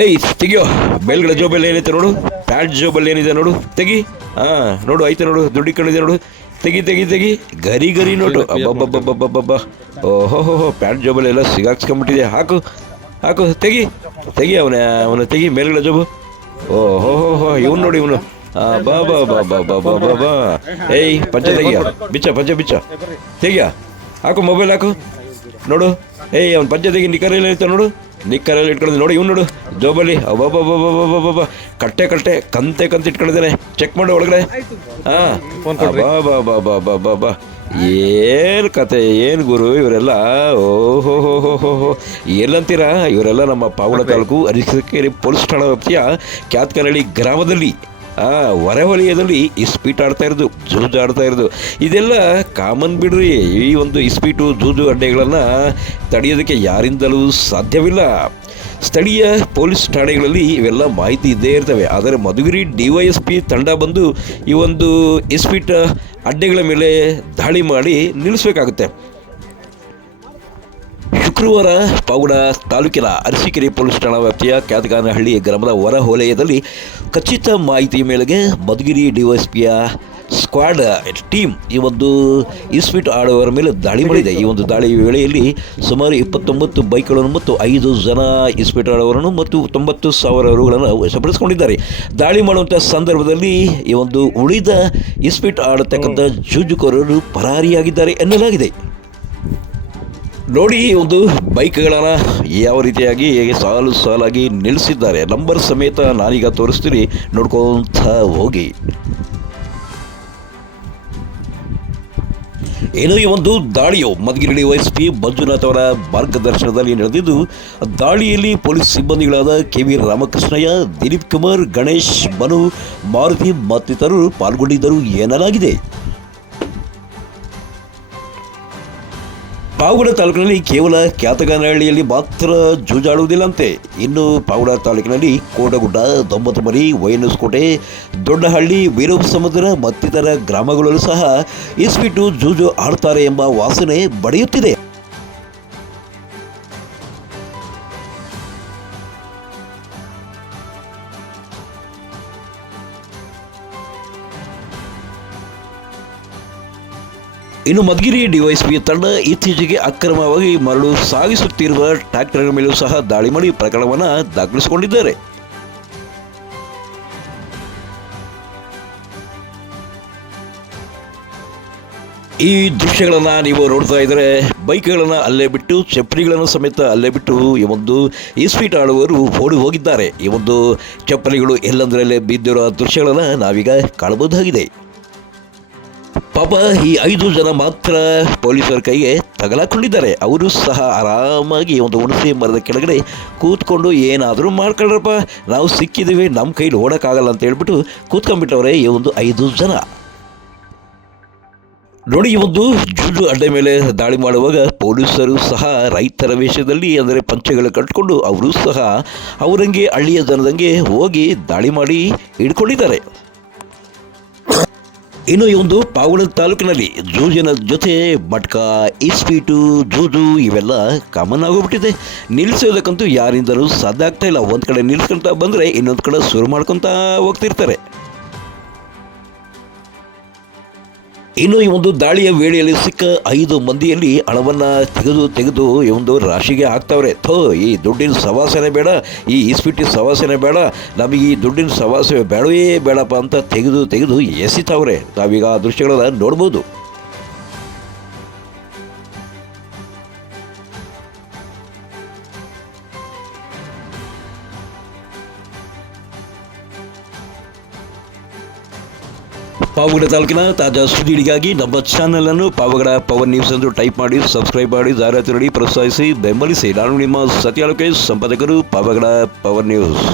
ಏಯ್ ತೆಗಿಯೋ, ಮೇಲ್ಗಡೆ ಜೋಬಲ್ಲಿ ಏನೈತೆ ನೋಡು, ಪ್ಯಾಂಟ್ ಜೋಬಲ್ಲಿ ಏನಿದೆ ನೋಡು, ತೆಗಿ. ಹಾಂ ನೋಡು, ಐತೆ ನೋಡು, ದುಡ್ಡು ಇಟ್ಕೊಂಡಿದೆ ನೋಡು, ತೆಗಿ ತೆಗಿ ತೆಗಿ. ಗರಿ ಗರಿ ನೋಟು, ಅಬ್ಬಬ್ಬಬ್ಬಬ್ಬಬ್ಬಬ್ಬ. ಓಹೋ ಹೋ ಹೋ, ಪ್ಯಾಂಟ್ ಜೋಬಲ್ಲಿ ಎಲ್ಲ ಸಿಗಾಕ್ಸ್ಕೊಂಬಿಟ್ಟಿದೆ. ಹಾಕು ಹಾಕು, ತೆಗಿ ತೆಗಿ, ಅವನ ತೆಗಿ ಮೇಲ್ಗಡೆ ಜೋಬು. ಓಹೋ ಹೋ ಹೋ, ಇವನು ನೋಡಿ ಇವನು. ಬಾ ಬಾ ಬಾ ಬಾ ಬಾ ಬಾ ಬಾ ಬಾ. ಏಯ್ ಪಂಚ ತೆಗಿಯ, ಬಿಚ್ಚ ತೆಗಿಯ, ಹಾಕು ಮೊಬೈಲ್ ಹಾಕು ನೋಡು. ಏಯ್ ಅವ್ನು ಪಂಚ ತೆಗಿ, ನಿಕ್ಕರಲ್ಲಿ ಇರ್ತಾನೆ ನೋಡು, ನಿಕ್ಕರಲ್ಲಿ ಇಟ್ಕೊಂಡಿದ್ದೆ ನೋಡಿ. ಇವ್ನು ನೋಡು ಜೋಬಲ್ಲಿ, ಅಬ್ಬಬ್ಬಬ್ಬಬ್ಬಬ್ಬಬ್ಬ, ಕಟ್ಟೆ ಕಂತೆ ಇಟ್ಕೊಂಡಿದ್ದಾನೆ. ಚೆಕ್ ಮಾಡು ಒಳಗಡೆ. ಹಾಂ ಬಾ ಬಾ ಬಾ ಬಾ ಬಾ ಬಾ ಬಾ. ಏನು ಕತೆ, ಏನು ಗುರು ಇವರೆಲ್ಲ. ಓಹೋ ಹೋ ಹೋ ಹೋ ಹೋ, ಎಲ್ಲಂತೀರಾ? ಇವರೆಲ್ಲ ನಮ್ಮ ಪಾವಗಡ ತಾಲೂಕು ಅರಸೀಕೆರೆ ಪೊಲೀಸ್ ಠಾಣಾ ವ್ಯಾಪ್ತಿಯ ಕ್ಯಾತ್ಕನಹಳ್ಳಿ ಗ್ರಾಮದಲ್ಲಿ ಹೊರವಲಯದಲ್ಲಿ ಇಸ್ಪೀಟ್ ಆಡ್ತಾ ಇರೋದು, ಜೂಜು ಆಡ್ತಾ ಇರೋದು. ಇದೆಲ್ಲ ಕಾಮನ್ ಬಿಡ್ರಿ. ಈ ಒಂದು ಇಸ್ಪೀಟು ಜೂಜು ಅಡ್ಡೆಗಳನ್ನು ತಡೆಯೋದಕ್ಕೆ ಯಾರಿಂದಲೂ ಸಾಧ್ಯವಿಲ್ಲ. ಸ್ಥಳೀಯ ಪೊಲೀಸ್ ಠಾಣೆಗಳಲ್ಲಿ ಇವೆಲ್ಲ ಮಾಹಿತಿ ಇದ್ದೇ ಇರ್ತವೆ. ಆದರೆ ಮಧುಗಿರಿ DYSP ತಂಡ ಬಂದು ಈ ಒಂದು ಇಸ್ಪೀಟ್ ಅಡ್ಡೆಗಳ ಮೇಲೆ ದಾಳಿ ಮಾಡಿ ನಿಲ್ಲಿಸಬೇಕಾಗುತ್ತೆ. ಶುಕ್ರವಾರ ಪಾವಗಡ ತಾಲೂಕಿನ ಅರಸೀಕೆರೆ ಪೊಲೀಸ್ ಠಾಣಾ ವ್ಯಾಪ್ತಿಯ ಕ್ಯಾತಗಾನಹಳ್ಳಿ ಗ್ರಾಮದ ಹೊರ ವಲಯದಲ್ಲಿ ಖಚಿತ ಮಾಹಿತಿ ಮೇರೆಗೆ ಮಧುಗಿರಿ DYSPಯ ಸ್ಕ್ವಾಡ್ ಟೀಮ್ ಈ ಒಂದು ಇಸ್ಪೀಟ್ ಆಡುವವರ ಮೇಲೆ ದಾಳಿ ಮಾಡಿದೆ. ಈ ಒಂದು ದಾಳಿ ವೇಳೆಯಲ್ಲಿ ಸುಮಾರು 29 ಬೈಕ್ಗಳನ್ನು ಮತ್ತು 5 ಜನ ಇಸ್ಪೀಟ್ ಆಡುವವರನ್ನು ಮತ್ತು 90,000 ರುಗಳನ್ನು ವಶಪಡಿಸಿಕೊಂಡಿದ್ದಾರೆ. ದಾಳಿ ಮಾಡುವಂಥ ಸಂದರ್ಭದಲ್ಲಿ ಈ ಒಂದು ಉಳಿದ ಇಸ್ಪೀಟ್ ಆಡತಕ್ಕಂಥ ಜೂಜುಕೋರರು ಪರಾರಿಯಾಗಿದ್ದಾರೆ ಎನ್ನಲಾಗಿದೆ. ನೋಡಿ, ಒಂದು ಬೈಕ್ಗಳನ್ನು ಯಾವ ರೀತಿಯಾಗಿ ಸಾಲಾಗಿ ನಿಲ್ಲಿಸಿದ್ದಾರೆ. ನಂಬರ್ ಸಮೇತ ನಾನೀಗ ತೋರಿಸ್ತೀನಿ, ನೋಡ್ಕೊಂತ ಹೋಗಿ. ಏನೋ ಈ ಒಂದು ದಾಳಿಯು ಮಧುಗಿರಿ DYSP ಮಂಜುನಾಥ್ ಅವರ ಮಾರ್ಗದರ್ಶನದಲ್ಲಿ ನಡೆದಿದ್ದು, ದಾಳಿಯಲ್ಲಿ ಪೊಲೀಸ್ ಸಿಬ್ಬಂದಿಗಳಾದ KV ರಾಮಕೃಷ್ಣಯ್ಯ, ದಿಲೀಪ್ ಕುಮಾರ್, ಗಣೇಶ್, ಮನು, ಮಾರುತಿ ಮತ್ತಿತರರು ಪಾಲ್ಗೊಂಡಿದ್ದರು ಎನ್ನಲಾಗಿದೆ. ಪಾವಗಡ ತಾಲೂಕಿನಲ್ಲಿ ಕೇವಲ ಕ್ಯಾತಗಾನಹಳ್ಳಿಯಲ್ಲಿ ಮಾತ್ರ ಜೂಜಾಡುವುದಿಲ್ಲಂತೆ. ಇನ್ನು ಪಾವಗಡ ತಾಲೂಕಿನಲ್ಲಿ ಕೋಟಗುಡ್ಡ, ದೊಂಬತಮರಿ, ವೈನಸ್ಕೋಟೆ, ದೊಡ್ಡಹಳ್ಳಿ, ವೀರಸಮುದ್ರ ಮತ್ತಿತರ ಗ್ರಾಮಗಳಲ್ಲೂ ಸಹ ಇಸ್ಪೀಟು ಜೂಜು ಆಡ್ತಾರೆ ಎಂಬ ವಾಸನೆ ಬಡಿಯುತ್ತಿದೆ. ಇನ್ನು ಮಧುಗಿರಿ DYSP ತಂಡ ಇತ್ತೀಚೆಗೆ ಅಕ್ರಮವಾಗಿ ಮರಳು ಸಾಗಿಸುತ್ತಿರುವ ಟ್ರ್ಯಾಕ್ಟರ್ ಮೇಲೂ ಸಹ ದಾಳಿ ಮಾಡಿ ಪ್ರಕರಣವನ್ನು ದಾಖಲಿಸಿಕೊಂಡಿದ್ದಾರೆ. ಈ ದೃಶ್ಯಗಳನ್ನು ನೀವು ನೋಡ್ತಾ ಇದ್ದರೆ, ಬೈಕ್ಗಳನ್ನು ಅಲ್ಲೇ ಬಿಟ್ಟು, ಚಪ್ಪಲಿಗಳನ್ನು ಸಮೇತ ಅಲ್ಲೇ ಬಿಟ್ಟು ಈ ಒಂದು ಇಸ್ಪೀಟ್ ಆಡುವವರು ಓಡಿ ಹೋಗಿದ್ದಾರೆ. ಈ ಒಂದು ಚಪ್ಪಲಿಗಳು ಎಲ್ಲಂದರಲ್ಲೇ ಬಿದ್ದಿರೋ ದೃಶ್ಯಗಳನ್ನು ನಾವೀಗ ಕಾಣಬಹುದಾಗಿದೆ. ಪಾಪ ಈ 5 ಜನ ಮಾತ್ರ ಪೊಲೀಸರ ಕೈಗೆ ತಗಲಾಕೊಂಡಿದ್ದಾರೆ. ಅವರು ಸಹ ಆರಾಮಾಗಿ ಒಂದು ಹುಣಸೆ ಮರದ ಕೆಳಗಡೆ ಕೂತ್ಕೊಂಡು ಏನಾದರೂ ಮಾಡ್ಕೊಳ್ರಪ್ಪ, ನಾವು ಸಿಕ್ಕಿದ್ದೀವಿ, ನಮ್ಮ ಕೈಲಿ ಓಡೋಕ್ಕಾಗಲ್ಲ ಅಂತ ಹೇಳ್ಬಿಟ್ಟು ಕೂತ್ಕೊಂಡ್ಬಿಟ್ಟವ್ರೆ ಈ ಒಂದು 5 ಜನ. ನೋಡಿ, ಈ ಒಂದು ಜೂಜು ಅಡ್ಡೆ ಮೇಲೆ ದಾಳಿ ಮಾಡುವಾಗ ಪೊಲೀಸರು ಸಹ ರೈತರ ವೇಷದಲ್ಲಿ, ಅಂದರೆ ಪಂಚೆಗಳು ಕಟ್ಕೊಂಡು ಅವರು ಸಹ ಅವರಂಗೆ ಹಳ್ಳಿಯ ಜನದಂಗೆ ಹೋಗಿ ದಾಳಿ ಮಾಡಿ ಹಿಡ್ಕೊಂಡಿದ್ದಾರೆ. ಇನ್ನು ಈ ಒಂದು ಪಾವಗಡ ತಾಲೂಕಿನಲ್ಲಿ ಜೂಜಿನ ಜೊತೆ ಮಟ್ಕ, ಇಸ್ಪೀಟು, ಜೂಜು ಇವೆಲ್ಲ ಕಾಮನ್ ಆಗೋಗ್ಬಿಟ್ಟಿದೆ. ನಿಲ್ಲಿಸೋದಕ್ಕಂತೂ ಯಾರಿಂದಲೂ ಸಾಧ್ಯ ಆಗ್ತಾ ಇಲ್ಲ. ಒಂದು ಕಡೆ ನಿಲ್ಲಿಸ್ಕೊಳ್ತಾ ಬಂದರೆ ಇನ್ನೊಂದು ಕಡೆ ಶುರು ಮಾಡ್ಕೊತಾ ಹೋಗ್ತಿರ್ತಾರೆ. ಇನ್ನು ಈ ಒಂದು ದಾಳಿಯ ವೇಳೆಯಲ್ಲಿ ಸಿಕ್ಕ 5 ಮಂದಿಯಲ್ಲಿ ಹಣವನ್ನು ತೆಗೆದು ಈ ಒಂದು ರಾಶಿಗೆ ಹಾಕ್ತಾವ್ರೆ. ಈ ದುಡ್ಡಿನ ಸವಾಸನೆ ಬೇಡ, ಈ ಇಸ್ಪೀಟಿನ ಸವಾಸನೆ ಬೇಡ, ನಮಗೆ ಈ ದುಡ್ಡಿನ ಸವಾಸನೆ ಬೇಡವೇ ಬೇಡಪ್ಪ ಅಂತ ತೆಗೆದು ಎಸಿತಾವ್ರೆ. ನಾವೀಗ ಆ ದೃಶ್ಯಗಳನ್ನ ನೋಡ್ಬೋದು. ಪಾವಗಡ ತಾಲೂಕಿನ ತಾಜಾ ಸುದ್ದಿಗಳಿಗಾಗಿ ನಮ್ಮ ಚಾನಲನ್ನು ಪಾವಗಡ ಪವರ್ ನ್ಯೂಸ್ ಎಂದು ಟೈಪ್ ಮಾಡಿ ಸಬ್ಸ್ಕ್ರೈಬ್ ಮಾಡಿ, ಜಾಹೀರಾತು ನೀಡಿ ಪ್ರೋತ್ಸಾಹಿಸಿ ಬೆಂಬಲಿಸಿ. ನಾನು ನಿಮ್ಮ ಸತ್ಯಾಲೋಕೇಶ್, ಸಂಪಾದಕರು, ಪಾವಗಡ ಪವರ್ ನ್ಯೂಸ್.